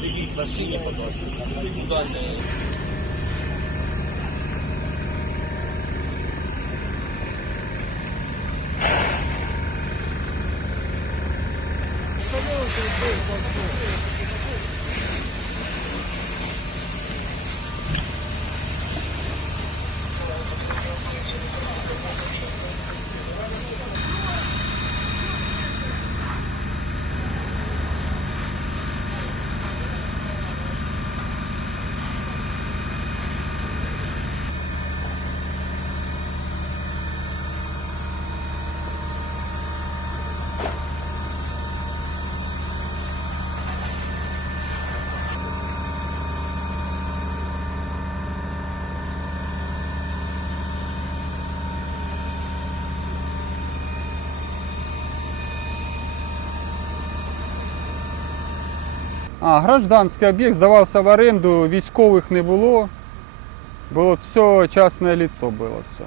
Сидіть в машині подошли. А, гражданський об'єкт здавався в оренду, військових не було. Було все частне лицо було все.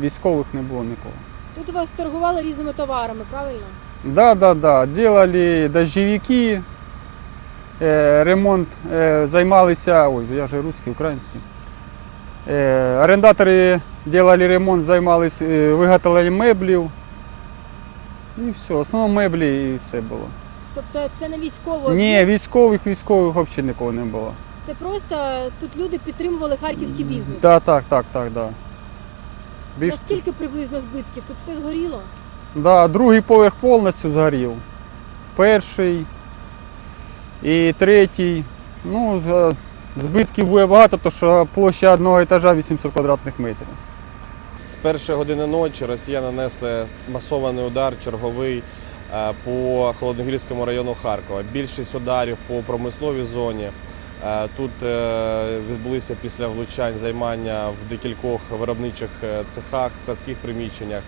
Військових не було нікого. Тут у вас торгували різними товарами, правильно? Да, да, да. Делали дождевики, е, ремонт, е, займалися, ой, я вже русський, український. Е, орендатори делали ремонт, займалися е, виготовленням меблів. І все, в основному меблі і все було. Тобто це не військово. Ні, військових, військових взагалі нікого не було. Це просто тут люди підтримували харківський бізнес. Так, так, так, так, да. Більш... Наскільки приблизно збитків? Тут все згоріло? Да, другий поверх повністю згорів. Перший і третій. Ну, збитків буде багато, тому що площа одного етажа 800 квадратних метрів. З першої години ночі росіяни нанесли масований удар черговий е, по холодногірському району Харкова. Більшість ударів по промисловій зоні. Е, Тут е, відбулися після влучань займання в декількох виробничих е, цехах, складських приміщеннях.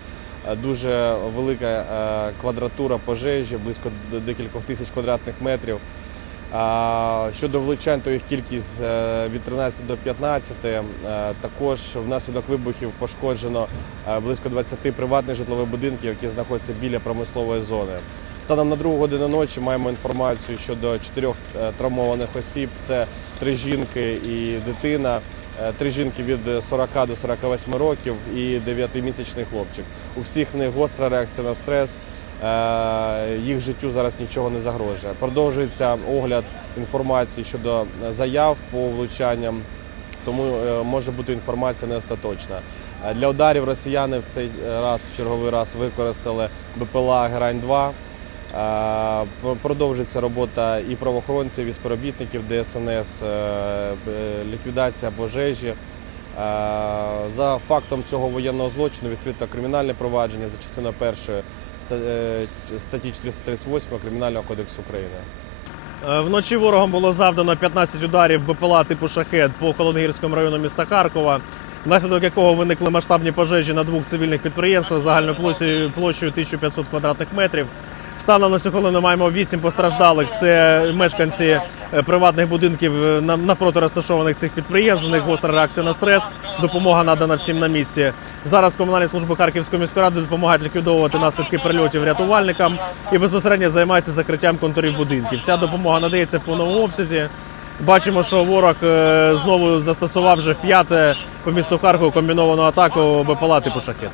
Е, Дуже велика е, квадратура пожежі, близько декількох тисяч квадратних метрів. Щодо влучань, то їх кількість е, від 13 до 15. Е, Також внаслідок вибухів пошкоджено е, близько 20 приватних житлових будинків, які знаходяться біля промислової зони. Станом на другу годину ночі маємо інформацію щодо чотирьох е, травмованих осіб: це три жінки і дитина. Е, три жінки від 40 до 48 років і 9-місячний хлопчик. У всіх них гостра реакція на стрес. Е, їх життю зараз нічого не загрожує. Продовжується огляд інформації щодо заяв по влучанням, тому може бути інформація неостаточна. Для ударів росіяни в цей раз в черговий раз використали БПЛА Герань 2 Продовжиться робота і правоохоронців, і співробітників ДСНС, е, ліквідація пожежі. За фактом цього воєнного злочину відкрито кримінальне провадження за частиною першої е, статті 438 Кримінального кодексу України. Е, вночі ворогом було завдано 15 ударів БПЛА типу шахет по Холодогірському району міста Харкова, внаслідок якого виникли масштабні пожежі на двох цивільних підприємствах загальною площею 1500 квадратних метрів. Станом на хвилину маємо 8 постраждалих. Це мешканці е, приватних будинків е, на- навпроти розташованих цих підприємств. У них гостра реакція на стрес. Допомога надана всім на місці. Зараз комунальні служби Харківської міської ради допомагають ліквідовувати наслідки прильотів рятувальникам і безпосередньо займаються закриттям контурів будинків. Вся допомога надається в повному обсязі. Бачимо, що ворог е, знову застосував вже вп'яте по місту Харкову комбіновану атаку БПЛА типу шахет.